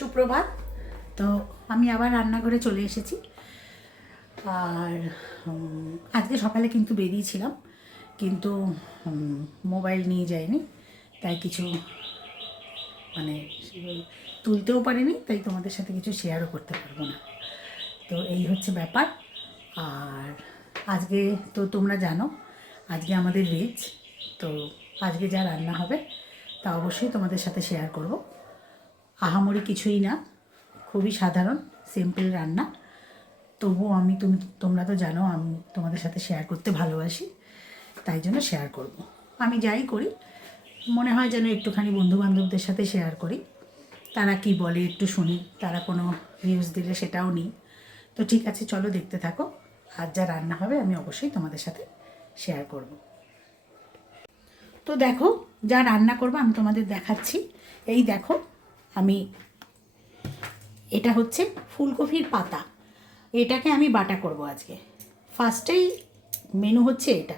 সুপ্রভাত। তো আমি আবার রান্নাঘরে চলে এসেছি। আর আজকে সকালে কিন্তু বেরিয়েছিলাম, কিন্তু মোবাইল নিয়ে যাইনি, তাই কিছু মানে তুলতেও পারিনি, তাই তোমাদের সাথে কিছু শেয়ারও করতে পারবো না। তো এই হচ্ছে ব্যাপার। আর আজকে তো তোমরা জানো আজকে আমাদের ভেজ, তো আজকে যা রান্না হবে তা অবশ্যই তোমাদের সাথে শেয়ার করব। আহামরি কিছুই না, খুবই সাধারণ সিম্পল রান্না, তবুও তোমরা তো জানো আমি তোমাদের সাথে শেয়ার করতে ভালোবাসি, তাই জন্য শেয়ার করব। আমি যাই করি মনে হয় যেন একটুখানি বন্ধুবান্ধবদের সাথে শেয়ার করি, তারা কি বলে একটু শুনি, তারা কোনো ভিউজ দিলে সেটাও নিই। তো ঠিক আছে, চলো দেখতে থাকো। আর যা রান্না হবে আমি অবশ্যই তোমাদের সাথে শেয়ার করব। তো দেখো যা রান্না করবো আমি তোমাদের দেখাচ্ছি। এই দেখো, আমি এটা হচ্ছে ফুলকপির পাতা, এটাকে আমি বাটা করব আজকে। ফার্স্টেই মেনু হচ্ছে এটা।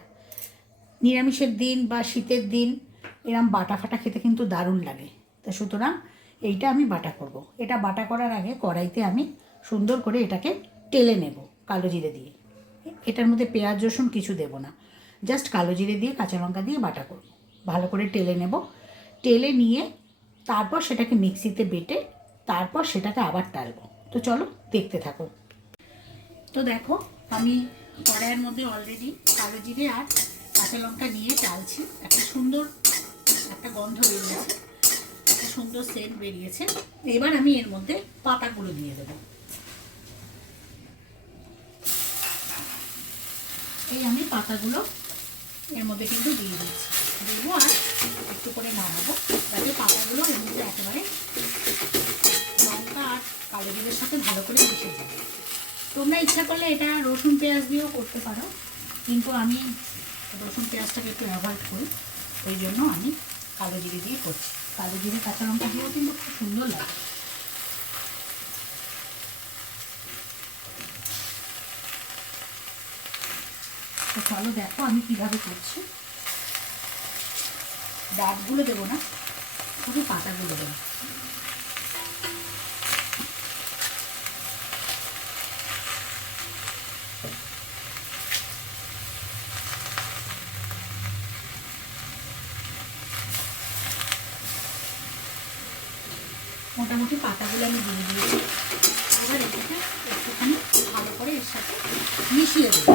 নিরামিষের দিন বা শীতের দিন এরম বাটা ফাটা খেতে কিন্তু দারুণ লাগে, তা সুতরাং এইটা আমি বাটা করব। এটা বাটা করার আগে কড়াইতে আমি সুন্দর করে এটাকে টেলে নেব কালো জিরে দিয়ে। এটার মধ্যে পেঁয়াজ রসুন কিছু দেব না, জাস্ট কালো জিরে দিয়ে কাঁচা লঙ্কা দিয়ে বাটা করব। ভালো করে টেলে নেব, টেলে নিয়ে তারপর সেটাকে মিক্সিতে বেটে তারপর সেটাকে আবার টালবো। তো চলো দেখতে থাকো। তো দেখো আমি কড়াইয়ের মধ্যে অলরেডি কালো জিরে আর কাঁচা লঙ্কা নিয়ে টালছি। একটা সুন্দর একটা গন্ধ বেরিয়েছে, একটা সুন্দর সেন্ট বেরিয়েছে। এবার আমি এর মধ্যে পাতাগুলো দিয়ে দেবো। এই আমি পাতাগুলো এর মধ্যে কিন্তু দিয়ে দিচ্ছি, দেবো আর একটু করে নামাবো যাতে পাতাগুলো এর মধ্যে একেবারে লঙ্কা আর কালো জিরের সাথে ভালো করে মিশে যাবে। তোমরা ইচ্ছা করলে এটা রসুন পেঁয়াজ দিয়েও করতে পারো, কিন্তু আমি রসুন পেঁয়াজটাকে একটু অ্যাভয়েড করি, ওই জন্য আমি কালো জিরে দিয়ে করছি। কালো জিরে কাঁচা লঙ্কা দিয়েও কিন্তু খুব সুন্দর লাগে। তো চলো দেখো আমি কীভাবে করছি। ডাবগুলো দেবো না, শুধু পাতাগুলো দেবো। মোটামুটি পাতাগুলো আমি দিয়ে দিয়েছি। এবার এটাকে একটুখানি ভালো করে এর সাথে মিশিয়ে দেবো।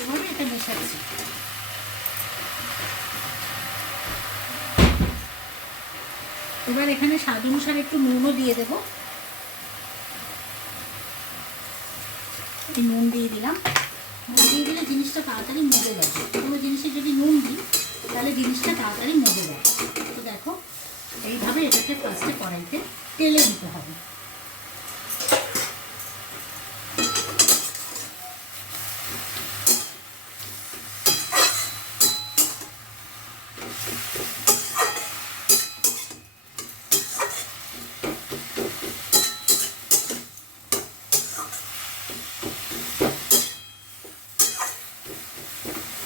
এভাবে এটা মেশাচ্ছি। এবার এখানে স্বাদ অনুসারে একটু নুনও দিয়ে দেবো। এই নুন দিয়ে দিলাম। নুন দিয়ে দিলে জিনিসটা তাড়াতাড়ি মজে যাবে। কোনো জিনিসে যদি নুন দিই তাহলে জিনিসটা তাড়াতাড়ি মজে যায়। তো দেখো এইভাবে এটাকে ফার্স্টে কড়াইতে তেলে দিতে হবে।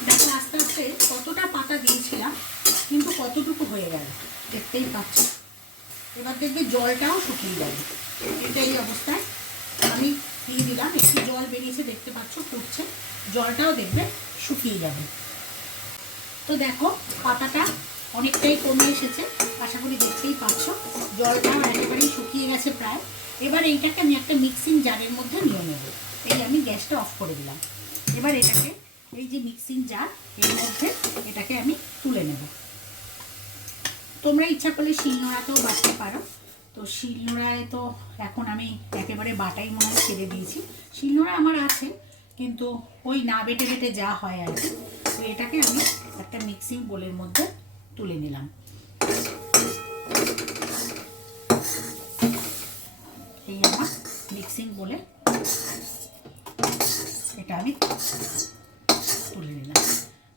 দেখো আস্তে আস্তে কতটা পাতা দিয়েছিলাম কিন্তু কতটুকু হয়ে গেল দেখতেই পাচ্ছ। এবার দেখবে জলটাও শুকিয়ে যাবে। এটাই অবস্থায় আমি দিয়ে দিলাম, একটু জল বেরিয়েছে দেখতে পাচ্ছ, ফুটছে, জলটাও দেখবে শুকিয়ে যাবে। তো দেখো পাতাটা অনেকটাই কমে এসেছে, আশা করি দেখতেই পাচ্ছ, জলটাও একেবারেই শুকিয়ে গেছে প্রায়। এবার এইটাকে আমি একটা মিক্সিং জারের মধ্যে নিয়ে নেব। এই আমি গ্যাসটা অফ করে দিলাম। এবার এটাকে এই যে মিক্সিং জার এর মধ্যে এটাকে আমি তুলে নেব। তোমরা ইচ্ছা করলে শিলনোড়াতেও বাটতে পারো। তো শিলনোড়ায় তো এখন আমি একেবারে বাটাই মনে হয় ছেড়ে দিয়েছি। শিলনোড়া আমার আছে, কিন্তু ওই না বেটে বেটে যা হয় আর কি। তো এটাকে আমি একটা মিক্সিং বোলের মধ্যে তুলে নিলাম। এই আমার মিক্সিং বোলে এটা আমি তুলে নিলাম।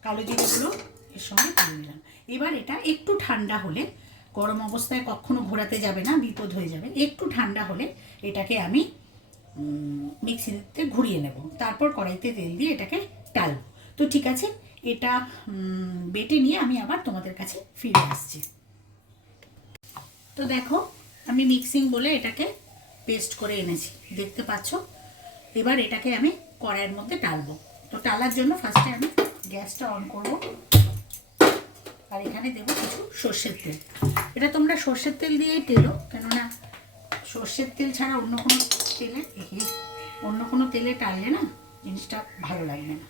কালো জিরেগুলো এর সঙ্গে তুলে নিলাম। এবার এটা একটু ঠান্ডা হলে, গরম অবস্থায় কখনো ঘোরাতে যাবে না, বিপদ হয়ে যাবে। একটু ঠান্ডা হলে এটাকে আমি মিক্সিতে ঘুরিয়ে নেব, তারপর কড়াইতে তেল দিয়ে এটাকে টালব। তো ঠিক আছে, এটা বেটে নিয়ে আমি আবার তোমাদের কাছে ফিরে আসছি। তো দেখো আমি মিক্সিং বলে এটাকে পেস্ট করে এনেছি, দেখতে পাচ্ছ। এবার এটাকে আমি কড়াইয়ের মধ্যে টালবো। তো টালার জন্য ফার্স্টে আমি গ্যাসটা অন করব, আর এখানে দেবো কিছু সর্ষের তেল। এটা তোমরা সর্ষের তেল দিয়েই টেলো, কেননা সর্ষের তেল ছাড়া অন্য কোনো তেলে টাললে না জিনিসটা ভালো লাগবে না।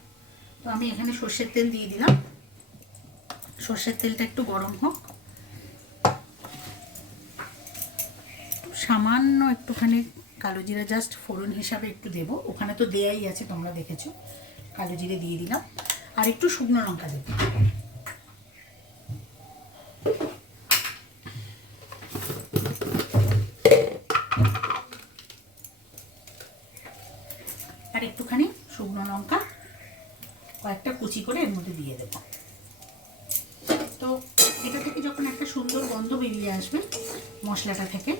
তো আমি এখানে সর্ষের তেল দিয়ে দিলাম। সর্ষের তেলটা একটু গরম হোক, সামান্য একটুখানি কালো জিরা জাস্ট ফোড়ন হিসাবে একটু দেবো, ওখানে তো দেয়াই আছে তোমরা দেখেছো। কালো জিরে দিয়ে দিলাম, আর একটু শুকনো লঙ্কা দেবো। আর একটুখানি শুকনো লঙ্কা কয়েকটা কুচি করে এর মধ্যে দিয়ে দেবো। তো এটা থেকে যখন একটা সুন্দর গন্ধ বেরিয়ে আসবে মশলাটা থেকে,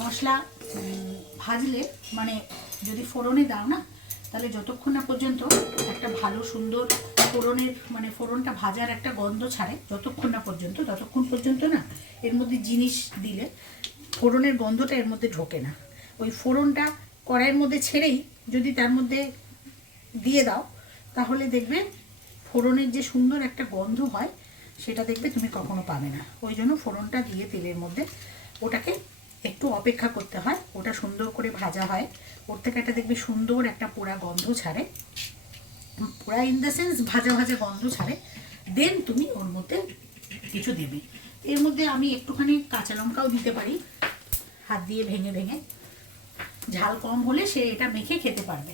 মশলা ভাজলে মানে যদি ফোড়নে দাও না, তাহলে যতক্ষণ না পর্যন্ত একটা ভালো সুন্দর ফোড়নের মানে ফোড়নটা ভাজার একটা গন্ধ ছাড়ে, ততক্ষণ পর্যন্ত না এর মধ্যে জিনিস দিলে ফোড়নের গন্ধটা এর মধ্যে ঢোকে না। ওই ফোড়নটা কড়াইয়ের মধ্যে ছেড়েই যদি তার মধ্যে দিয়ে দাও, তাহলে দেখবে ফোড়নের যে সুন্দর একটা গন্ধ হয় সেটা দেখবে তুমি কখনো পাবে না। ওই জন্য ফোড়নটা দিয়ে তেলের মধ্যে ওটাকে একটু অপেক্ষা করতে হয়, ওটা সুন্দর করে ভাজা হয়, ওর থেকে একটা দেখবে সুন্দর একটা পোড়া গন্ধ ছাড়ে, পোড়া ইন দ্য সেন্স ভাজা ভাজা গন্ধ ছাড়ে। দেন তুমি ওর মধ্যে কিছু দেবে। এর মধ্যে আমি একটুখানি কাঁচা লঙ্কাও দিতে পারি, হাত দিয়ে ভেঙে ভেঙে। ঝাল কম হলে সে এটা মেখে খেতে পারবে।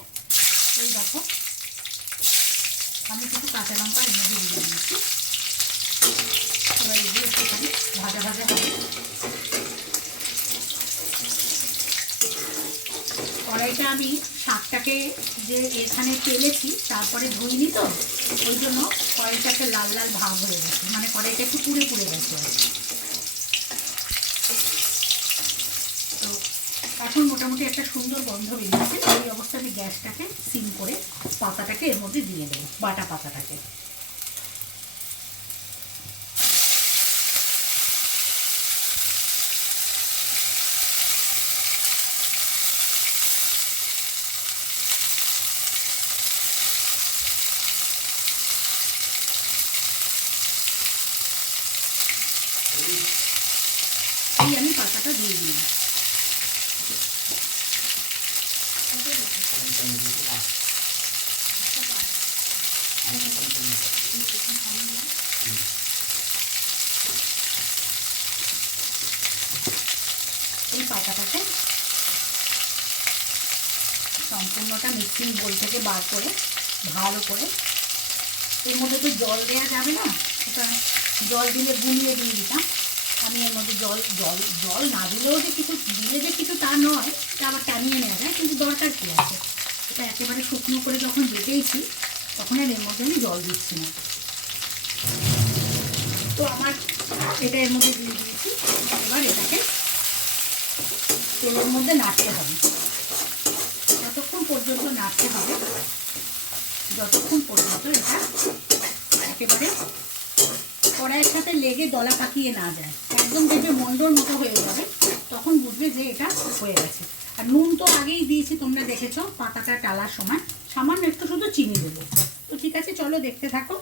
এই দেখো আমি কিছু কাঁচা লঙ্কা এর মধ্যে দিয়ে দিয়েছি। এবার এগুলো একটুখানি ভাজা ভাজা হবে। কড়াইটা আমি শাকটাকে যে এখানে তেলেছি তারপরে ধুইনি, তো ওই জন্য কড়াইটাকে লাল লাল ভাব হয়ে গেছে, মানে কড়াইটা একটু পুড়ে পুড়ে গেছে। তো এখন মোটামুটি একটা সুন্দর গন্ধ বেরিয়েছে। এই অবস্থায় আমি গ্যাসটাকে সিম করে পাতাটাকে এর মধ্যে দিয়ে দেবো, বাটা পাতাটাকে। এই আমি পাতাটা দিয়ে দিলাম। এই পাতাটাকে সম্পূর্ণটা মিক্সিং বোল থেকে বার করে ভালো করে, এর মধ্যে তো জল দেওয়া যাবে না, এটা জল দিলে গুলিয়ে দিয়ে দিতাম। আমি এর মধ্যে জল না দিলেও যে কিছু দিলে যে কিছু তা নয়, এটা আবার টানিয়ে নেওয়া যায়, কিন্তু দরকার কী আছে। এটা একেবারে শুকনো করে যখন বেটেইছি তখন আর এর মধ্যে আমি জল দিচ্ছি না। তো আমার এটা এর মধ্যে দিয়ে দিয়েছি। এবার এটাকে তেলের মধ্যে নাড়তে হবে, যতক্ষণ পর্যন্ত নাড়তে হবে যতক্ষণ পর্যন্ত এটা একেবারে কড়াইয়ের সাথে লেগে দলা পাকিয়ে না যায়। একদম দেখবে মন্ডর মতো হয়ে যাবে, তখন বুঝবে যে এটা হয়ে গেছে। আর নুন তো আগেই দিয়েছি, তোমরা দেখেছো পাতাটা টালার সময়। সামান্য একটু শুধু চিনি দেবো। তো ঠিক আছে, চলো দেখতে থাকো।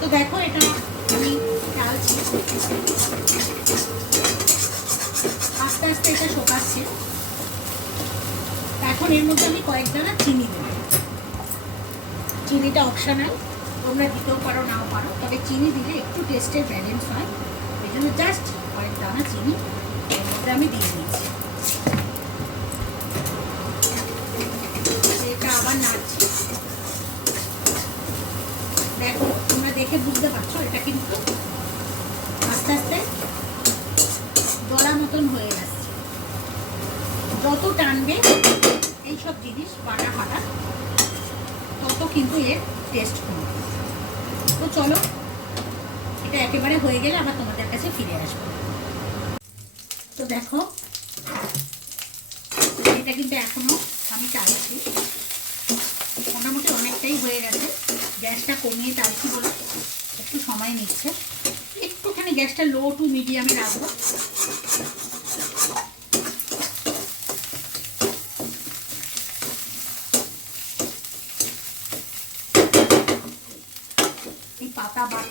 তো দেখো এটা আমি টালছি, আস্তে আস্তে এটা শোকাচ্ছে। এখন এর মধ্যে আমি কয়েক দানা চিনি দেবো। চিনিটা অপশনাল, তোমরা দিতেও পারো নাও পারো, তবে চিনি দিলে একটু টেস্টের ব্যালেন্স হয়। এই জন্য জাস্ট কয়েক দানা চিনি এর মধ্যে আমি দিয়ে দিয়েছি। এটা আবার নাড়ছি। দেখো তোমরা দেখে বুঝতে পারছো এটা কিন্তু আস্তে আস্তে দলা মতন হয়ে যাচ্ছে। যত টানবে এইসব জিনিস বাটা ফাটা, তত কিন্তু এর টেস্ট কমবে। তো চলো, এটা একেবারে হয়ে গেলে আবার তোমাদের কাছে ফিরে আসবো। তো দেখো এটা কিন্তু এখনো আমি টালছি, মোটামুটি অনেকটাই হয়ে গেছে। গ্যাসটা কমিয়ে টালছি বলে একটু সময় নিচ্ছে। একটুখানি গ্যাসটা লো টু মিডিয়ামে রাখবো।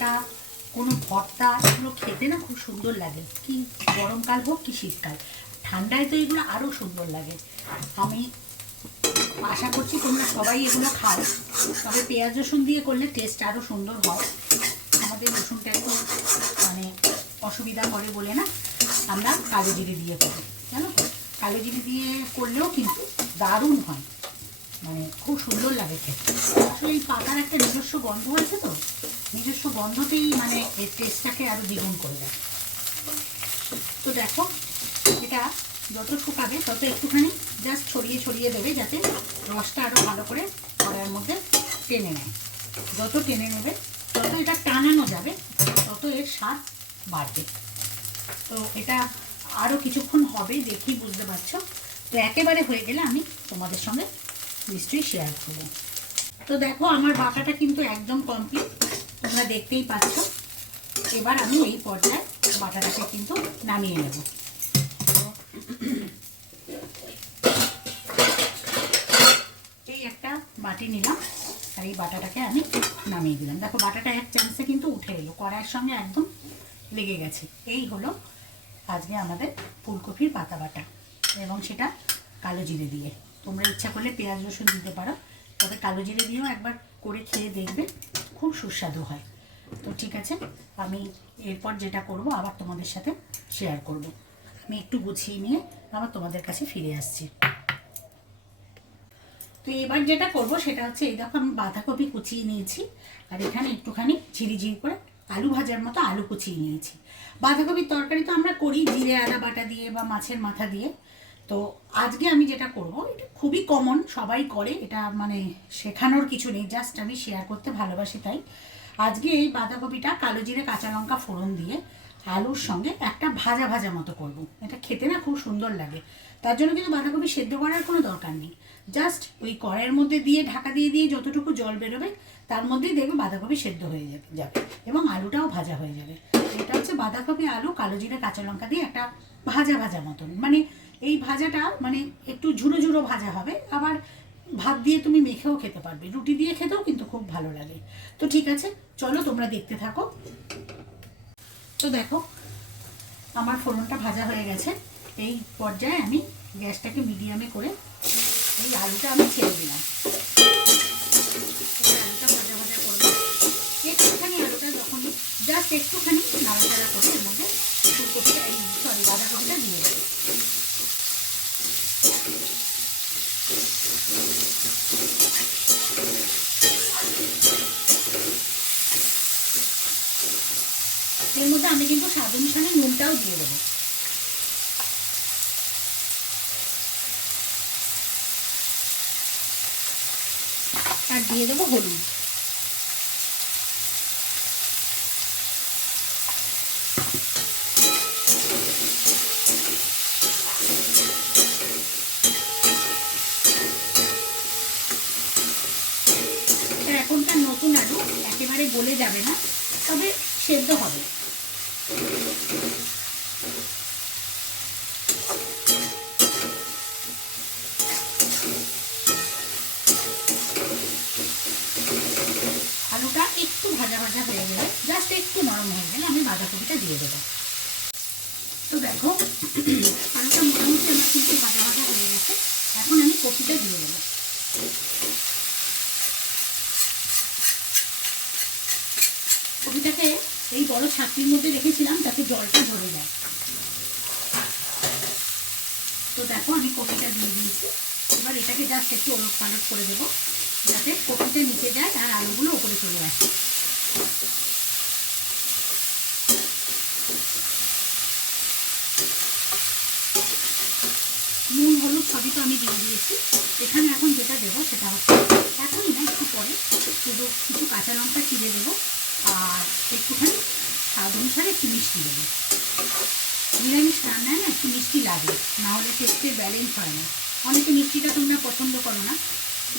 বাটা, কোনো ভর্তা, এগুলো খেতে না খুব সুন্দর লাগে, কি গরমকাল হোক কি শীতকাল, ঠান্ডায় তো এগুলো আরও সুন্দর লাগে। আমি আশা করছি তোমরা সবাই এগুলো খাও, তবে পেঁয়াজ রসুন দিয়ে করলে টেস্ট আরও সুন্দর হয়। আমাদের রসুনটা একটু মানে অসুবিধা করে বলে না আমরা কালো জিরে দিয়ে করি, জানো তো? কালো জিরে দিয়ে করলেও কিন্তু দারুণ হয়, মানে খুব সুন্দর লাগে খেতে। আসলে এই পাতার একটা নিজস্ব গন্ধ আছে, তো নিজস্ব গন্ধতেই মানে এর টেস্টটাকে আরও দ্বিগুণ করে দেয়। তো দেখো, এটা যত শুকাবে তত একটুখানি জাস্ট ছড়িয়ে ছড়িয়ে দেবে, যাতে রসটা আরও ভালো করে কড়াইয়ের মধ্যে টেনে নেয়। যত টেনে নেবে তত এটা টানানো যাবে, তত এর স্বাদ বাড়বে। তো এটা আরও কিছুক্ষণ হবে, দেখি বুঝতে পারছো। তো একেবারে হয়ে গেলে আমি তোমাদের সঙ্গে নিশ্চয়ই শেয়ার করবো। তো দেখো, আমার বাটাটা কিন্তু একদম কমপ্লিট, তোমরা দেখতেই পাচ্ছ। এবার আমি এই পর্যায়ে বাটাটাকে কিন্তু নামিয়ে নেব। এই একটা বাটি নিলাম, আর এই বাটাটাকে আমি নামিয়ে দিলাম। দেখো বাটাটা এক চামচে কিন্তু উঠে এলো, কড়াইয়ের সঙ্গে একদম লেগে গেছে। এই হলো আজকে আমাদের ফুলকপির পাতা বাটা, এবং সেটা কালো জিরে দিয়ে। তোমরা ইচ্ছা করলে পেঁয়াজ রসুন দিতে পারো, তবে কালো জিরে দিয়েও একবার করে খেয়ে দেখবে, খুব সুস্বাদু হয়। তো ঠিক আছে, আমি এরপর যেটা করব আবার তোমাদের সাথে শেয়ার করব। আমি একটু গুছিয়ে নিয়ে আবার তোমাদের কাছে ফিরে আসছি। তো এবার যেটা করব সেটা হচ্ছে, এই দেখো আমি বাঁধাকপি কুচিয়ে নিয়েছি, আর এখানে একটুখানি ঝিরিঝিরি করে আলু ভাজার মতো আলু কুচিয়ে নিয়েছি। বাঁধাকপির তরকারি তো আমরা করি জিরে আদা বাটা দিয়ে বা মাছের মাথা দিয়ে। তো আজকে আমি যেটা করব, এটা খুবই কমন, সবাই করে, এটা মানে শেখানোর কিছু নেই, জাস্ট আমি শেয়ার করতে ভালোবাসি। তাই আজকে এই বাঁধাকপিটা কালো জিরে কাঁচা লঙ্কা ফোড়ন দিয়ে আলুর সঙ্গে একটা ভাজা ভাজা মতো করব। এটা খেতে না খুব সুন্দর লাগে। তার জন্য কিন্তু বাঁধাকপি সেদ্ধ করার কোনো দরকার নেই, জাস্ট ওই কড়াইয়ের মধ্যে দিয়ে ঢাকা দিয়ে দিয়ে যতটুকু জল বেরোবে তার মধ্যেই দেখবে বাঁধাকপি সেদ্ধ হয়ে যাবে এবং আলুটাও ভাজা হয়ে যাবে। এটা হচ্ছে বাঁধাকপি আলু কালো জিরে কাঁচা লঙ্কা দিয়ে একটা ভাজা ভাজা মতন, মানে এই ভাজাটা মানে একটু ঝুড়ো ঝুড়ো ভাজা হবে, আবার ভাত দিয়ে তুমি মেখেও খেতে পারবে, রুটি দিয়ে খেতেও কিন্তু খুব ভালো লাগে। তো ঠিক আছে, চলো তোমরা দেখতে থাকো। তো দেখো আমার ফোড়নটা ভাজা হয়ে গেছে। এই পর্যায়ে আমি গ্যাসটাকে মিডিয়ামে করে এই আলুটা আমি ছেড়ে দিলাম। আলুটা ভাজা ভাজা করবো, একটুখানি আলুটা যখন জাস্ট একটুখানি নাড়াচাড়া করে এর মধ্যে ফুলকপিটা বাঁধাকপিটা দিয়ে দেবো। এর মধ্যে আমি কিন্তু স্বাদ অনুসারে নুনটাও দিয়ে দেবো। আর দিয়ে দেবো হলুদ। এখনকার নতুন আলু একেবারে গলে যাবে না, তবে সেদ্ধ হবে। আলুটা একটু ভাজা ভাজা হয়ে গেলে, জাস্ট একটু নরম হয়ে গেলে আমি বাঁধাকপিটা দিয়ে দেবো। তো দেখো আলুটা মোটামুটি আমার কিন্তু ভাজা ভাজা হয়ে গেছে, এখন আমি কপিটা দিয়ে দেবো। কপিটাকে এই বড় ছাঁকনির মধ্যে রেখেছিলাম যাতে জলটা ঝরে যায়। তো দেখো আমি কপিটা দিয়ে দিয়েছি, এবার এটাকে জাস্ট একটু ওলট পালট করে দেবো যাতে কপিটা নিচে যায় আর আলুগুলো ওপরে চলে আসে। নুন হলুদ সবই তো আমি দিয়ে দিয়েছি। এখানে এখন যেটা দেবো সেটা হচ্ছে, এখনই না একটু পরে, শুধু কিছু কাঁচা লঙ্কা চিড়ে দেবো আর একটুখানি স্বাদ অনুসারে একটু মিষ্টি দেবো। নিরামিষ রান্নায় না একটু মিষ্টি লাগে, না হলে টেস্টের ব্যালেন্স হয় না। অনেকে মিষ্টিটা তোমরা পছন্দ করো না,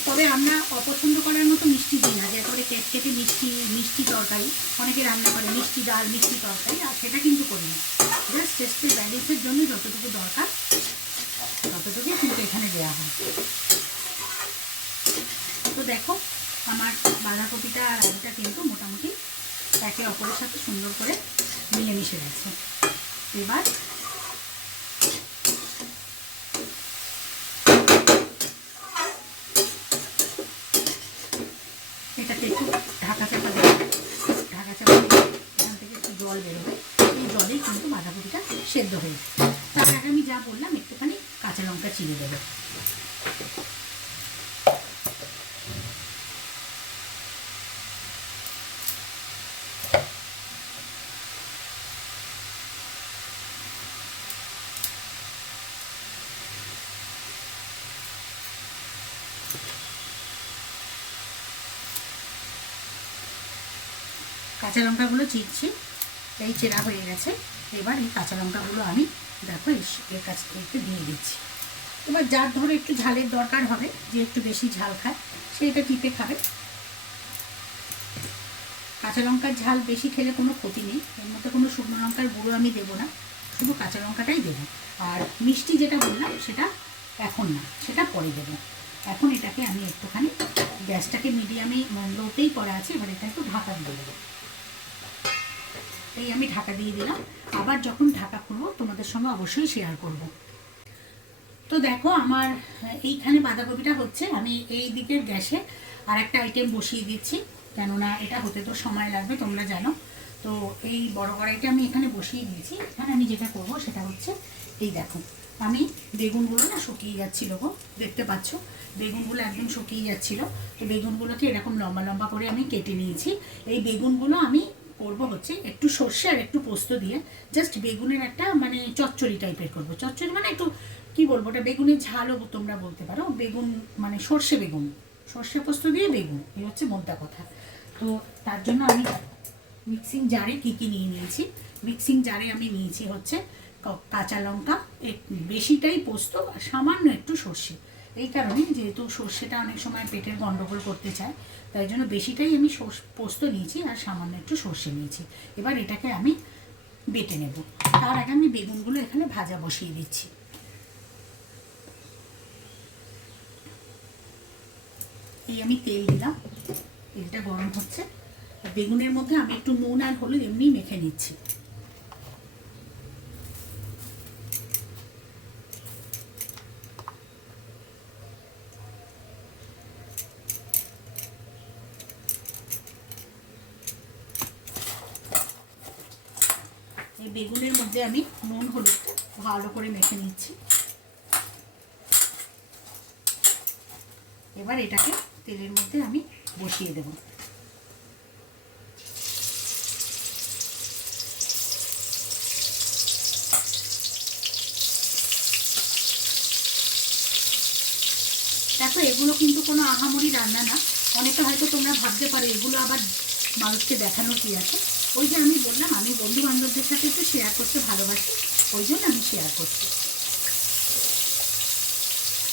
তবে আমরা অপছন্দ করার মতো মিষ্টি দিই না, যে করে কেটে মিষ্টি তরকারি অনেকে রান্না করে, মিষ্টি ডাল মিষ্টি তরকারি, আর সেটা কিন্তু করি না। জাস্ট টেস্টের ব্যালেন্সের জন্য যতটুকু দরকার ততটুকুই কিন্তু এখানে দেওয়া হয়। তো দেখো আমার বাঁধাকপিটা আর আলুটা কিন্তু মোটামুটি একে অপরের সাথে সুন্দর করে মিলেমিশে গেছে। এবার এটাকে একটু ঢাকা চাপা দেবো। ঢাকা চাপা দিয়ে এখান থেকে একটু জল বেরোবে, এই জলেই কিন্তু বাঁধাকপিটা সেদ্ধ হয়ে যায়। তার আগে আমি যা বললাম একটুখানি কাঁচা লঙ্কা চিড়ে দেবো। কাঁচা লঙ্কাগুলো চিরছি, এই চেরা হয়ে গেছে। এবার এই কাঁচা লঙ্কাগুলো আমি দেখো এর কাছে একটু দিয়ে দিচ্ছি। এবার যার ধরো একটু ঝালের দরকার হবে, যে একটু বেশি ঝাল খায় সে এটা টিপে খাবে। কাঁচা লঙ্কার ঝাল বেশি খেলে কোনো ক্ষতি নেই, এর মধ্যে কোনো শুকনো লঙ্কার গুঁড়ো আমি দেবো না, শুধু কাঁচা লঙ্কাটাই দেবো। আর মিষ্টি যেটা বললাম সেটা এখন না, সেটা পরে দেবো। এখন এটাকে আমি একটুখানি গ্যাসটাকে মিডিয়ামে লোতেই করা আছে, এবার এটা একটু ঢাকা দিয়ে দেবো। এই আমি ঢাকা দিয়ে দিলাম, আবার যখন ঢাকা খুলবো তোমাদের সঙ্গে অবশ্যই শেয়ার করব। তো দেখো আমার এইখানে বাঁধাকপিটা হচ্ছে, আমি এই দিকের গ্যাসে আর একটা আইটেম বসিয়ে দিচ্ছি, কেননা এটা হতে তো সময় লাগবে তোমরা জানো। তো এই বড় কড়াইটা আমি এখানে বসিয়ে দিয়েছি। এখানে আমি যেটা করব সেটা হচ্ছে, এই দেখো আমি বেগুনগুলো না শুকিয়ে যাচ্ছিলো গো, দেখতে পাচ্ছ বেগুনগুলো একদম শুকিয়ে যাচ্ছিলো। তো বেগুনগুলোকে এরকম লম্বা লম্বা করে আমি কেটে নিয়েছি। এই বেগুনগুলো আমি করবো হচ্ছে একটু সর্ষে আর একটু পোস্ত দিয়ে, জাস্ট বেগুনের একটা মানে চচ্চড়ি টাইপের করবো। চচ্চড়ি মানে একটু কি বলবো, ওটা বেগুনের ঝালও তোমরা বলতে পারো, বেগুন মানে সর্ষে বেগুন, সর্ষে পোস্ত দিয়ে বেগুন, এই হচ্ছে মোদ্দা কথা। তো তার জন্য আমি মিক্সিং জারে কী কী নিয়ে নিয়েছি, মিক্সিং জারে আমি নিয়েছি হচ্ছে কাঁচা লঙ্কা, বেশিটাই পোস্ত আর সামান্য একটু সর্ষে। এই কারণে যেহেতু সর্ষেটা অনেক সময় পেটের গন্ডগোল করতে চায়, তাই জন্য বেশিটাই আমি পোস্ত নিয়েছি আর সামান্য একটু সর্ষে নিয়েছি। এবার এটাকে আমি বেটে নেব। তার আগে আমি বেগুনগুলো এখানে ভাজা বসিয়ে দিচ্ছি। এই আমি তেল দিলাম, তেলটা গরম হচ্ছে, বেগুনের মধ্যে আমি একটু নুন আর হলুদ এমনি মেখে নিচ্ছি। এই বেগুনের মধ্যে আমি নুন হলুদটা ভালো করে মেখে নিচ্ছি। এবার এটাকে তেলের মধ্যে আমি বসিয়ে দেব। দেখো এগুলো কিন্তু কোনো আহামরি রান্না না, অনেকে হয়তো তোমরা ভাবতে পারো এগুলো আবার মানুষকে দেখানোর কি আছে। ওই যে আমি বললাম আমি বন্ধু বান্ধবদের সাথে একটু শেয়ার করতে ভালোবাসি, ওই জন্য আমি শেয়ার করছি।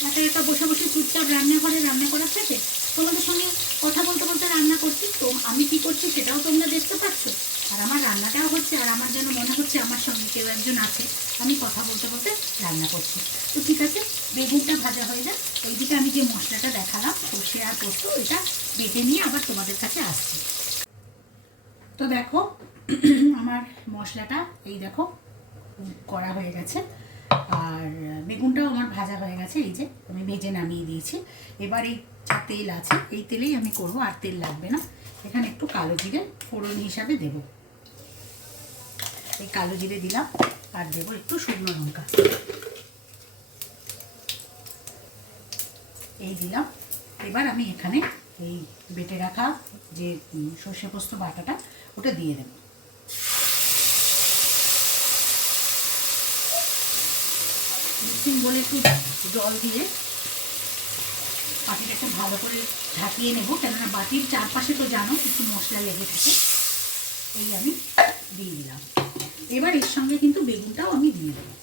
একা একা বসে বসে চুপচাপ রান্নাঘরে রান্না করার থেকে তোমাদের সঙ্গে কথা বলতে বলতে রান্না করছি, তো আমি কি করছি সেটাও তোমরা দেখতে পাচ্ছ, আর আমার রান্নাটাও হচ্ছে, আর আমার যেন মনে হচ্ছে আমার সঙ্গে কেউ একজন আছে, আমি কথা বলতে বলতে রান্না করছি। তো ঠিক আছে, বেগুনটা ভাজা হয়ে যায়, এইদিকে আমি যে মশলাটা দেখালাম সর্ষে আর পোস্ত, এটা বেটে নিয়ে আবার তোমাদের কাছে আসছি। তো দেখো আমার মশলাটা এই দেখো করা হয়ে গেছে, আর বেগুনটাও আমার ভাজা হয়ে গেছে, এই যে আমি ভেজে নামিয়ে দিয়েছি। এবার এই যা তেল আছে এই তেলেই আমি করব, আর তেল লাগবে না। এখানে একটু কালো জিরে ফোড়ন হিসাবে দেব, এই কালো জিরে দিলাম, আর দেবো একটু শুকনো লঙ্কা, এই দিলাম। এবার আমি এখানে এই বেটে রাখা যে সর্ষে পোস্ত বাটাটা ওটা দিয়ে দেব। মিক্সিং বলে একটু জল দিয়ে বাটিটাকে ভালো করে ঢাকিয়ে নেব, কেননা বাটির চারপাশে তো জানো একটু মশলা লেগে থাকে। এই আমি দিয়ে দিলাম। এবার এর সঙ্গে কিন্তু বেগুনটাও আমি দিয়ে দেবো,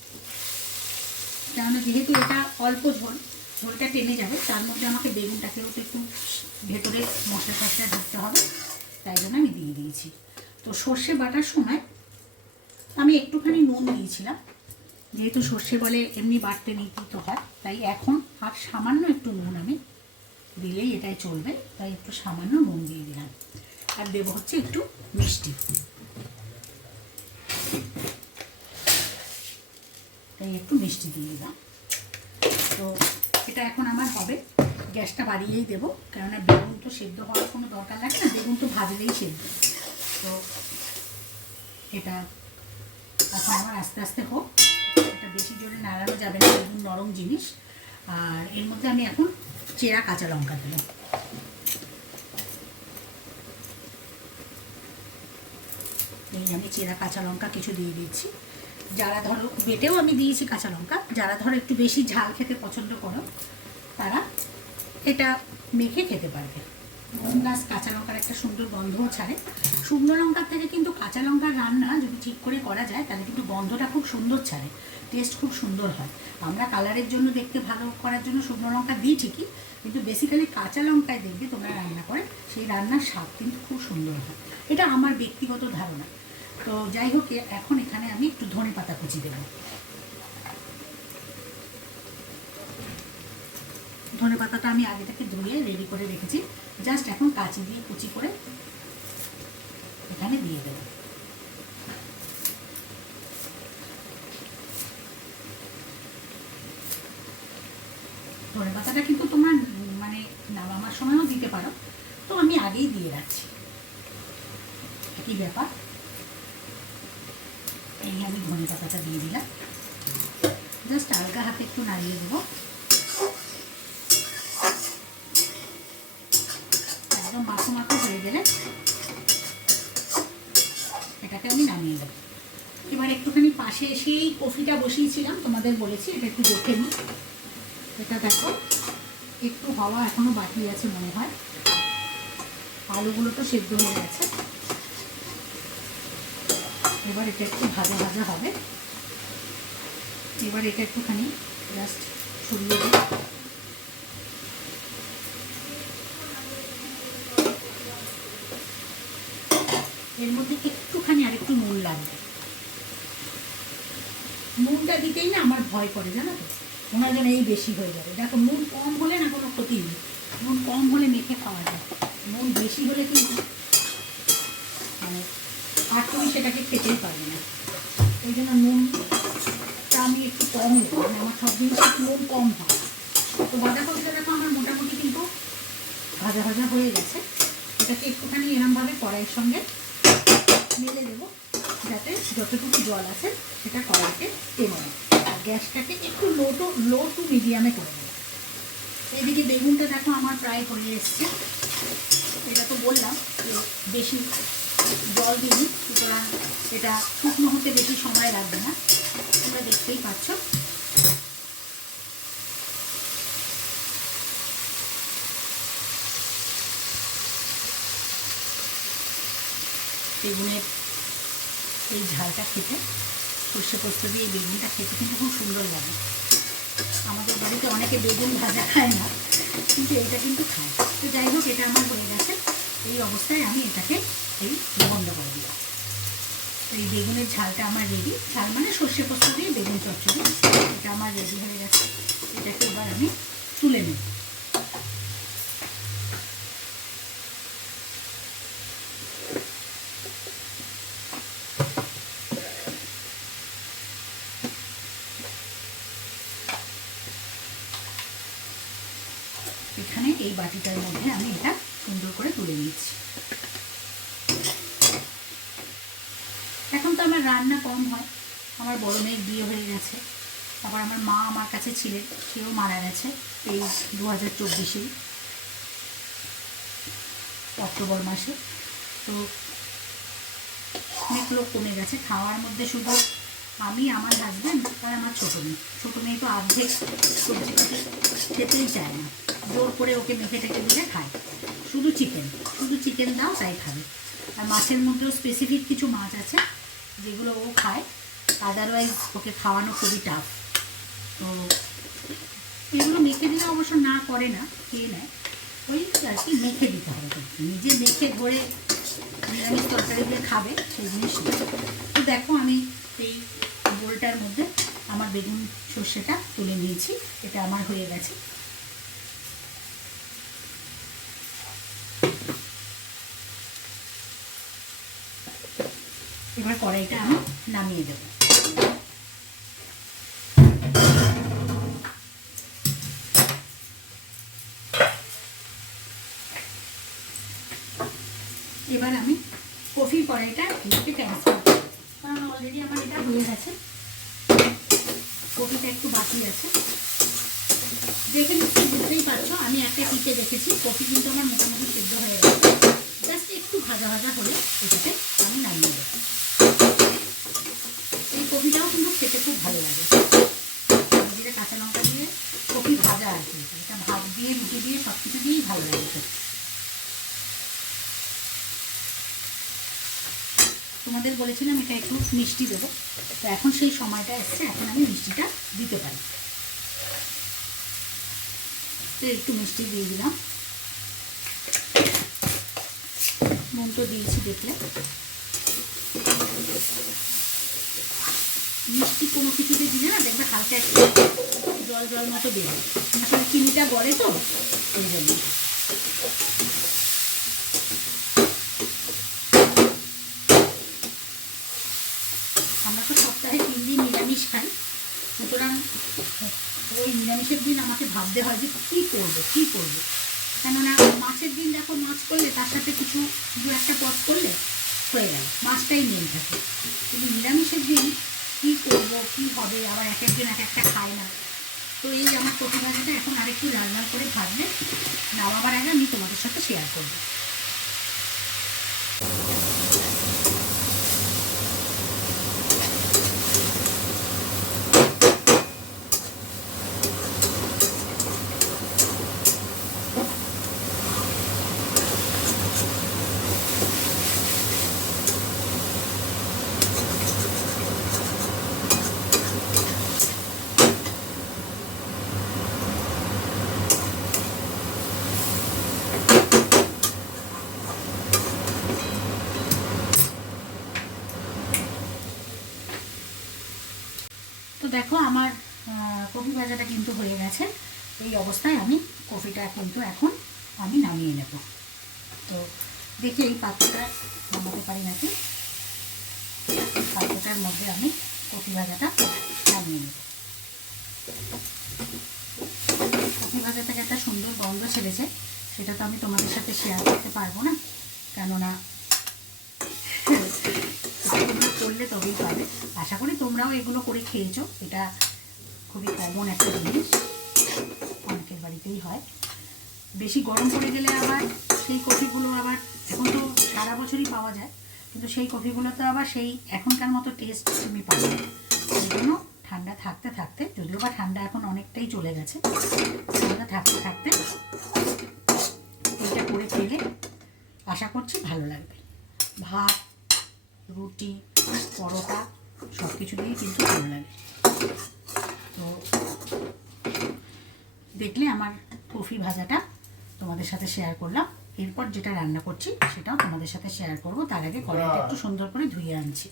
কেননা যেহেতু এটা অল্প ঝোল, ঝোলটা টেনে যাবে, তার মধ্যে আমাকে বেগুনটাকেও তো একটু ভেতরে মশলা টশলা ঢুকতে হবে, তাই জন্য আমি দিয়ে দিয়েছি। তো সর্ষে বাটার সময় আমি একটুখানি নুন দিয়েছিলাম, যেহেতু সর্ষে বলে এমনি বাটতে নিতে হয়, তাই এখন আর সামান্য একটু নুন আমি দিলেই এটাই চলবে, তাই একটু সামান্য নুন দিয়ে দিলাম। আর দেবো হচ্ছে একটু মিষ্টি। তাই একটু মিষ্টি দিয়ে দিলাম। তো এটা এখন আমার হবে, গ্যাসটা বাড়িয়েই দেবো, কেননা বেগুন তো সেদ্ধ হওয়ার কোনো দরকার লাগে না, বেগুন তো ভাজলেই সেদ্ধ। তো এটা এখন আমার আস্তে আস্তে হোক, এটা বেশি জোরে নাড়ানো যাবে না, বেগুন নরম জিনিস। আর এর মধ্যে আমি এখন চেরা কাঁচা লঙ্কা দিলাম। এই আমি চেরা কাঁচা লঙ্কা কিছু দিয়ে দিচ্ছি। যারা ধরো বেটেও আমি দিয়েছি কাঁচা লঙ্কা, যারা ধরো একটু বেশি ঝাল খেতে পছন্দ করো তারা এটা মেখে খেতে পারবে। প্লাস কাঁচা লঙ্কার একটা সুন্দর গন্ধও ছাড়ে। শুকনো লঙ্কার থেকে কিন্তু কাঁচা লঙ্কার রান্না যদি ঠিক করে করা যায় তাহলে কিন্তু গন্ধটা খুব সুন্দর ছাড়ে, টেস্ট খুব সুন্দর হয়। আমরা কালারের জন্য, দেখতে ভালো করার জন্য শুকনো লঙ্কা দিই ঠিকই, কিন্তু বেসিক্যালি কাঁচা লঙ্কায় দেখবে তোমরা রান্না করে সেই রান্নার স্বাদ কিন্তু খুব সুন্দর হয়। এটা আমার ব্যক্তিগত ধারণা। তো যাই হোক, এখন এখানে আমি একটু ধনেপাতা কুচি দেবো। ধনেপাতাটা আমি আগে থেকে ধুয়ে রেডি করে রেখেছি, জাস্ট এখন কাঁচি দিয়ে কুচি করে এখানে দিয়ে দেবো। ধনেপাতাটা কিন্তু তোমরা মানে নামানোর সময়ও দিতে পারো, তো আমি আগেই দিয়ে রাখছি, একই ব্যাপার। এই আমি ধনেপাতাটা দিয়ে দিলাম, জাস্ট হালকা হাতে একটু নাড়িয়ে দেবো। একদম মাখো মাখো হয়ে গেলে এটাকে আমি নামিয়ে দেবো। এবার একটুখানি পাশে এসেই কফিটা বসিয়েছিলাম, তোমাদের বলেছি এটা একটু দেখে নিই। এটা দেখো একটু হাওয়া এখনো বাকি আছে মনে হয়, আলুগুলো তো সেদ্ধ হয়ে গেছে। এবার এটা একটু ভাজা ভাজা হবে। এবার এটা একটুখানি জাস্ট ছড়িয়ে দিই। এর মধ্যে একটুখানি আর একটু নুন লাগবে। নুনটা দিতেই না আমার ভয় করে, জানো তো, ওনার জন্য এই বেশি হয়ে যাবে। দেখো নুন কম হলে না কোনো ক্ষতি নেই, নুন কম হলে মেখে খাওয়া যায়, নুন বেশি হলে কিন্তু মানে আর তুমি সেটাকে খেতেই পারবে না। ওই জন্য নুনটা আমি একটু কম দেবো, মানে আমার সব জিনিস নুন কম হয়। তো বাঁধাকপিটা দেখো আমার মোটামুটি কিন্তু ভাজা ভাজা হয়ে গেছে। এটাকে একটুখানি এরমভাবে কড়াইয়ের সঙ্গে মেলে দেবো, যাতে যতটুকু জল আছে সেটা কড়াইতে টেনে নেয়। আর গ্যাসটাকে একটু লো টু মিডিয়ামে করে দেবো। এইদিকে বেগুনটা দেখো আমার প্রায় হয়ে এসছে। এটা তো বললাম যে বেশি জল দিই, সুতরাং এটা শুকনো হতে বেশি সময় লাগবে না, তোমরা দেখতেই পাচ্ছ। বেগুনের এই ঝালটা খেতে, সর্ষে পোস্ত দিয়ে বেগুনটা খেতে কিন্তু খুব সুন্দর লাগে। আমাদের বাড়িতে অনেকে বেগুন ভাজা খায় না, কিন্তু এটা কিন্তু খায়। তো যাই হোক, এটা আমার হয়ে গেছে। এই অবস্থায় আমি এটাকে বন্ধ করে দিলাম। এই বেগুনের ঝালটা আমার রেডি। ঝাল মানে সর্ষে পোস্ত দিয়ে বেগুন চচ্চড়ি, এটা আমার রেডি হয়ে গেছে। এটাকে এবার আমি তুলে নেব। এখানে এই বাটিটার মধ্যে আমি এটা সুন্দর করে তুলে নিচ্ছি। এখন তো আমার রান্না কম হয়, আমার বড় মেয়ের বিয়ে হয়ে গেছে, আবার আমার মা আমার কাছে ছিলেন, সেও মারা গেছে এই 2024 অক্টোবর মাসে। তো অনেক লোক কমে গেছে, খাওয়ার মধ্যে শুধু আমি, আমার হাজব্যান্ড আর আমার ছোটো মেয়ে তো অর্ধেক সবজিপাতি খেতেই চায় না, জোর করে ওকে মেখে টেকে দিলে খায়। শুধু চিকেন দাও তাই খাবে। আর মাছের মধ্যেও স্পেসিফিক কিছু মাছ আছে যেগুলো ও খায়, আদারওয়াইজ ওকে খাওয়ানো খুবই টাফ। তো এগুলো মেখে দিলে অবশ্য না করে না, খেয়ে নেয়। ওই আর কি মেখে দিতে হবে, নিজে মেখে ধরে নিরামিষ তরকারি দিয়ে খাবে সেই জিনিস না। তো দেখো আমি এই বোলটার মধ্যে আমার বেগুন সর্ষেটা তুলে নিয়েছি, এটা আমার হয়ে গেছে। এবার কড়াইটা আমি নামিয়ে দেব। এবার আমি কফির কড়াইটা এদিকে ট্রান্সফার করব, কারণ অলরেডি আমার এটা হয়ে গেছে। কফিটা একটু বাকি আছে, দেখে নিশ্চয়ই বুঝতেই পারছো আমি একটা টিপে দেখেছি কফি কিন্তু আমার মোটামুটি সেদ্ধ হয়ে গেছে। জাস্ট একটু ভাজা ভাজা হলে এটাতে আমি নামিয়ে দেবো। এই কফিটাও কিন্তু খেতে খুব ভালো লাগে, যেটা কাঁচা লঙ্কা দিয়ে কফি ভাজা আর কি, এটা ভাত দিয়ে রুটি দিয়ে সব কিছু দিয়েই ভালো লাগে। তোমাদের বলেছিলাম এটা একটু মিষ্টি দেবো, তো এখন সেই সময়টা এসছে, এখন আমি মিষ্টিটা দিতে পারি। তো একটু মিষ্টি দিয়ে দিলাম, নুন তো দিয়েছি দেখলে। মিষ্টি কোনো কিছুতে দিলে না দেখবে হালকা একটু জল জল মতো বেরোয়, আসলে চিনিটা গলে তো এই জন্য। আমরা তো সপ্তাহে 3 দিন নিরামিষ খাই, সুতরাং ওই নিরামিষের দিন আমাকে ভাবতে হয় যে কী করবো কী করবো। কেননা মাছের দিন দেখো মাছ করলে তার সাথে কিছু দু একটা পদ করলে হয়ে গেল, মাছটাই মেন থাকে। কিন্তু নিরামিষের দিন কী করবো কী হবে, আবার এক একদিন এক একটা খায় না। তো এই আমার কফি ভাজাটা এখন আরেকটু লাল লাল করে ভাজলে নামাবার আগে আমি তোমাদের সাথে শেয়ার করবো। তো দেখো আমার কফি ভাজাটা কিন্তু হয়ে গেছে। এই অবস্থায় আমি কফিটা কিন্তু এখন আমি নামিয়ে নেব। তো দেখি এই পাত্রটা নামাতে পারি নাকি, পাত্রটার মধ্যে আমি কফি ভাজাটা নামিয়ে নেব। কফি ভাজা থেকে একটা সুন্দর গন্ধ ছেড়েছে, সেটা তো আমি তোমাদের সাথে শেয়ার করতে পারবো না, কেননা তোমরা করলে তবেই পাবে। আশা করি তোমরাও এগুলো করে খেয়েছো, এটা খুবই কমন একটা জিনিস, অনেকের বাড়িতেই হয়। বেশি গরম পড়ে গেলে আবার সেই কফিগুলো আবার এখন তো সারা বছরই পাওয়া যায়, কিন্তু সেই কফিগুলো তো আবার সেই এখনকার মতো টেস্ট তুমি পাবে না। সেই জন্য ঠান্ডা থাকতে থাকতে, যদিও বা ঠান্ডা এখন অনেকটাই চলে গেছে, ঠান্ডা থাকতে থাকতে এইটা করে খেলে আশা করছি ভালো লাগবে। ভাত, রুটি, পরোটা সব কিছু দিয়ে কিন্তু ভালো লাগে। তো দেখলে আমার কফি ভাজাটা তোমাদের সাথে শেয়ার করলাম। এরপর যেটা রান্না করছি সেটাও তোমাদের সাথে শেয়ার করব, তার আগে কড়াইটা একটু সুন্দর করে ধুয়ে আনছি।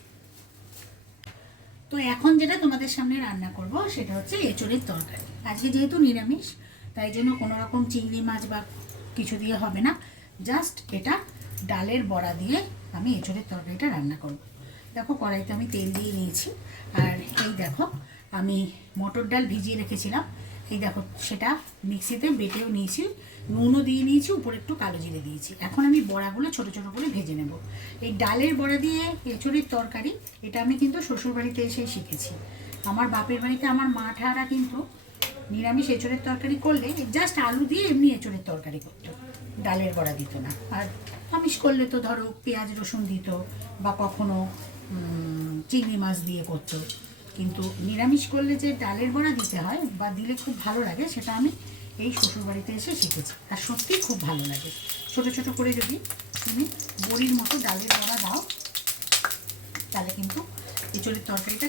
তো এখন যেটা তোমাদের সামনে রান্না করব সেটা হচ্ছে এঁচোড়ের তরকারি। আজকে যেহেতু নিরামিষ, তাই জন্য কোনো রকম চিংড়ি মাছ বা কিছু দিয়ে হবে না, জাস্ট এটা ডালের বড়া দিয়ে আমি এঁচোড়ের তরকারিটা রান্না করব। দেখো কড়াইতে আমি তেল দিয়ে নিয়েছি, আর এই দেখো আমি মটর ডাল ভিজিয়ে রেখেছিলাম, এই দেখো সেটা মিক্সিতে বেটেও নিয়েছি, নুনও দিয়ে নিয়েছি, উপরে একটু কালো জিরে দিয়েছি। এখন আমি বড়াগুলো ছোটো ছোটো করে ভেজে নেব। এই ডালের বড়া দিয়ে এঁচোড়ের তরকারি এটা আমি কিন্তু শ্বশুরবাড়িতে এসেই শিখেছি। আমার বাপের বাড়িতে আমার মা ঠারা কিন্তু নিরামিষ এঁচোড়ের তরকারি করলে জাস্ট আলু দিয়ে এমনি এঁচোড়ের তরকারি করতো, ডালের বড়া দিত না। আর আমিষ করলে তো ধরো পেঁয়াজ রসুন দিত, বা কখনো চিংড়ি মাছ দিয়ে করতো। কিন্তু নিরামিষ করলে যে ডালের বড়া দিতে হয় বা দিলে খুব ভালো লাগে, সেটা আমি এই শ্বশুরবাড়িতে এসে শিখেছি, আর সত্যিই খুব ভালো লাগে। ছোট ছোট করে যদি তুমি বড়ির মতো ডালের বড়া দাও, তাহলে কিন্তু এঁচোড়ের তরকারিটা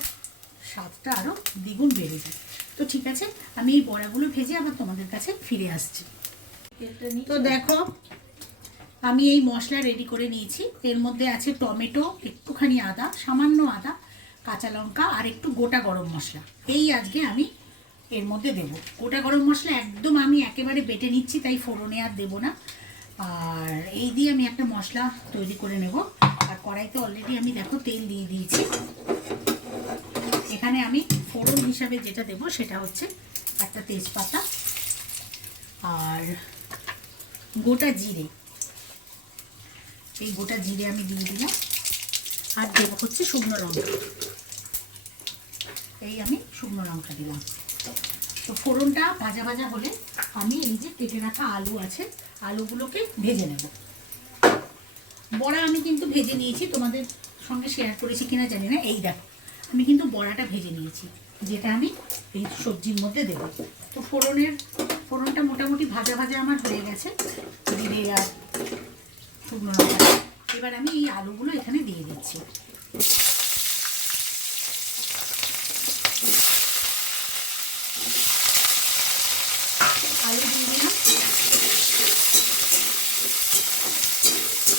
স্বাদটা আরও দ্বিগুণ বেড়ে যায়। তো ঠিক আছে, আমি এই বড়াগুলো ভেজে আবার তোমাদের কাছে ফিরে আসছি। তো দেখো আমি এই মশলা রেডি করে নিয়েছি। এর মধ্যে আছে টমেটো, একটুখানি আদা, সামান্য আদা, কাঁচা লঙ্কা আর একটু গোটা গরম মশলা। এই আজকে আমি এর মধ্যে দেব। গোটা গরম মশলা একদম আমি একেবারে বেটে নিচ্ছি, তাই ফোড়নে আর দেবো না। আর এই দিয়ে আমি একটা মশলা তৈরি করে নেব। আর কড়াইতে অলরেডি আমি দেখো তেল দিয়ে দিয়েছি। এখানে আমি ফোড়ন হিসাবে যেটা দেব সেটা হচ্ছে একটা তেজপাতা আর গোটা জিরে। এই গোটা জিরে আমি দিয়ে দিলাম। আর দেব হচ্ছে শুকনো লঙ্কা। এই আমি শুকনো লঙ্কা দিলাম। তো ফোড়নটা ভাজা ভাজা হলে আমি এই যে কেটে রাখা আলু আছে, আলুগুলোকে ভেজে নেব। বড়া আমি কিন্তু ভেজে নিয়েছি, তোমাদের সঙ্গে শেয়ার করেছি কিনা জানি না। এই দেখো আমি কিন্তু বড়াটা ভেজে নিয়েছি, যেটা আমি এই সবজির মধ্যে দেব। তো ফোড়নটা মোটামুটি ভাজা ভাজা আমার হয়ে গেছে জিরে আর শুকনো লঙ্কা। এবার আমি এই আলুগুলো এখানে দিয়ে দিচ্ছি। আলু দিয়ে দিলাম।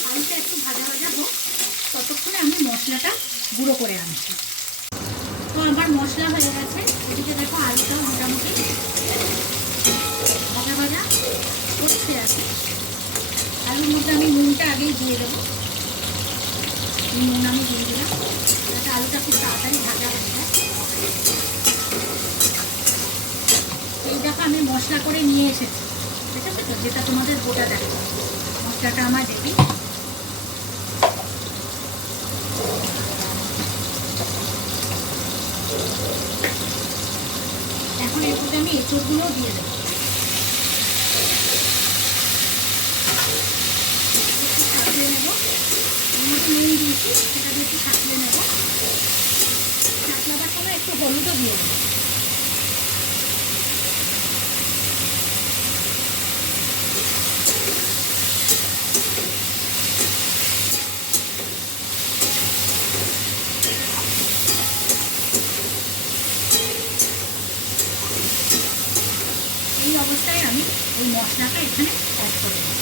আলুটা একটু ভাজা ভাজা হোক, ততক্ষণে আমি মশলাটা গুঁড়ো করে আনছি। তো আমার মশলা হয়ে গেছে। এদিকে দেখো আলুটাও মোটামুটি ভাজা ভাজা হচ্ছে আছে। আলুর মধ্যে আমি নুনটা আগেই দিয়ে দেবো। নুন আমি দিয়ে দিলাম যাতে আলুটা খুব তাড়াতাড়ি ভাজা হয়ে যায়। এই দেখো আমি মশলা করে নিয়ে এসেছি, ঠিক আছে তো, যেটা তোমাদের গোটা দেখো। মশলাটা আমার রেডি। এখন এর মধ্যে আমি এঁচড়গুলোও দিয়ে দেবো। একটু সাজিয়ে নেবো। এর মধ্যে নুন দিয়েছি, সেটা দিয়ে একটু সাজিয়ে নেবো। সাজলাবার সময় একটু হলুদও দিয়ে দেবো। এই অবস্থায় আমি ওই মশলাটা এখানে অ্যাড করে দেবো।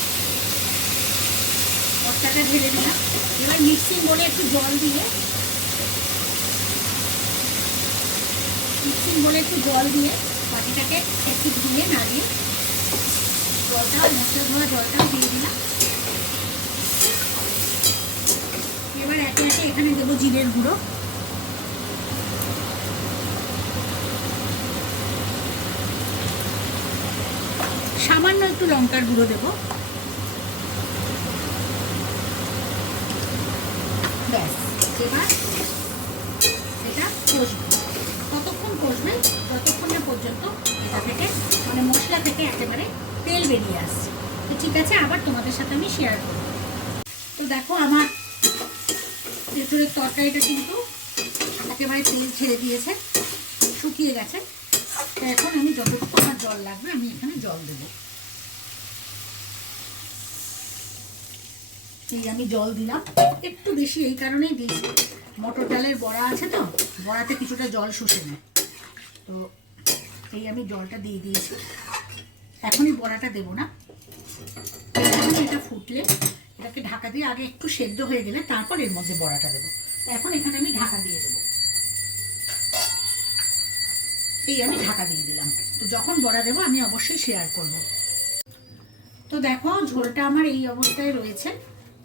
মশলাটা ঢেলে দিলাম। এবার মিক্সিং বলে একটু জল দিয়ে বাটিটাকে একটু ধুয়ে নাড়িয়ে জলটাও, মশলা ধোয়া জলটাও দিয়ে দিলাম। এবার একে একে এখানে দেবো জিরের গুঁড়ো, সামান্য একটু লঙ্কার গুঁড়ো দেবো। ব্যাস, এবার এটা কষবে। কতক্ষণ কষবে? যতক্ষণ না পর্যন্ত এটা থেকে, মানে মশলা থেকে একেবারে তেল বেরিয়ে আসছে। তো ঠিক আছে, আবার তোমাদের সাথে আমি শেয়ার করব। তো দেখো আমার এঁচড়ের তরকারিটা কিন্তু একেবারে তেল ছেড়ে দিয়েছে, শুকিয়ে গেছে। তো এখন আমি যতটুকু আমার জল লাগবে আমি এখানে জল দেবো। এই আমি জল দিলাম একটু বেশি, এই কারণেই দিয়েছি, মটর ডালের বড়া আছে তো, বড়াতে কিছুটা জল শুষে নেয়। তো এই আমি জলটা দিয়ে দিয়েছি। এখনই বড়াটা দেবো না, এটা ফুটলে এটাকে ঢাকা দিয়ে আগে একটু সেদ্ধ হয়ে গেলে তারপর এর মধ্যে বড়াটা দেবো। এখন এখানে আমি ঢাকা দিয়ে দেবো। এই আমি ঢাকা দিয়ে দিলাম। তো যখন বড়া দেবো আমি অবশ্যই শেয়ার করব। তো দেখো ঝোলটা আমার এই অবস্থায় রয়েছে,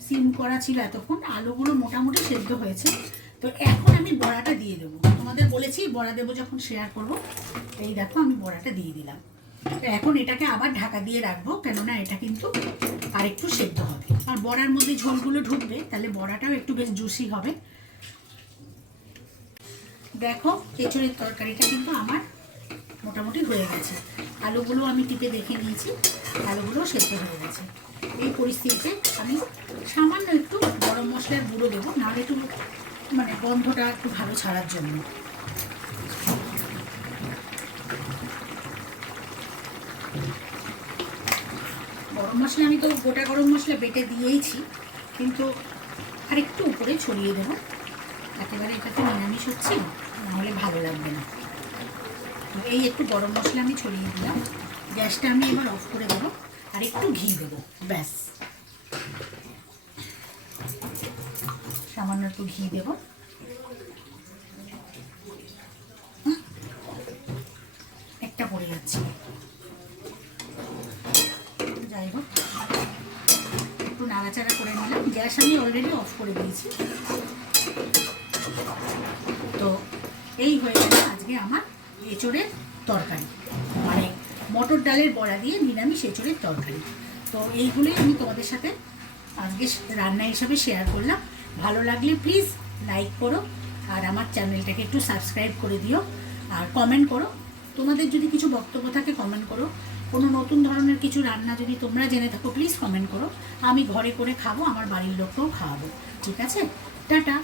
সিম করা ছিল এতক্ষণ, আলুগুলো মোটামুটি সেদ্ধ হয়েছে। তো এখন আমি বড়াটা দিয়ে দেবো। তোমাদের বলেছি বড়া দেবো যখন শেয়ার করব। এই দেখো আমি বড়াটা দিয়ে দিলাম। তো এখন এটাকে আবার ঢাকা দিয়ে রাখবো, কেননা এটা কিন্তু আরেকটু সেদ্ধ হবে। আর বড়ার মধ্যে ঝোলগুলো ঢুকবে, তাহলে বড়াটাও একটু বেশ জুসি হবে। দেখো এঁচড়ের তরকারিটা কিন্তু আমার মোটামুটি হয়ে গেছে। আলুগুলো আমি টিপে দেখে নিয়েছি, আলুগুলো সেদ্ধ হয়ে গেছে। এই পরিস্থিতিতে আমি সামান্য একটু গরম মশলার গুঁড়ো দেবো, নাহলে একটু মানে গন্ধটা একটু ভালো ছাড়ার জন্য। গরম মশলা আমি তো গোটা গরম মশলা বেটে দিয়েইছি, কিন্তু আরেকটু উপরে ছড়িয়ে দেবো। একেবারে এটা তো নিরামিষ হচ্ছে, নাহলে ভালো লাগবে না। এই একটু গরম মশলা আমি ছড়িয়ে দিলাম। গ্যাসটা আমি এবার অফ করে দেবো, আর একটু ঘি দেবো। ব্যাস, সামান্য একটু ঘি দেবো। একটা পড়ে যাচ্ছে, যাই হোক একটু নাড়া নাড়াচাড়া করে নিলাম। গ্যাস আমি অলরেডি অফ করে দিয়েছি। তো এই হয়ে গেল আজকে আমার এঁচোড়ের তরকারি, মানে মটর ডালের বড়া দিয়ে নিরামিষ এঁচোড়ের তরকারি। তো এইগুলোই আমি তোমাদের সাথে আজকে রান্না হিসাবে শেয়ার করলাম। ভালো লাগলে প্লিজ লাইক করো, আর আমার চ্যানেলটাকে একটু সাবস্ক্রাইব করে দিও, আর কমেন্ট করো। তোমাদের যদি কিছু বক্তব্য থাকে কমেন্ট করো। কোনো নতুন ধরনের কিছু রান্না যদি তোমরা জেনে থাকো প্লিজ কমেন্ট করো। আমি ঘরে করে খাবো, আমার বাড়ির লোককেও খাওয়াবো। ঠিক আছে, টাটা।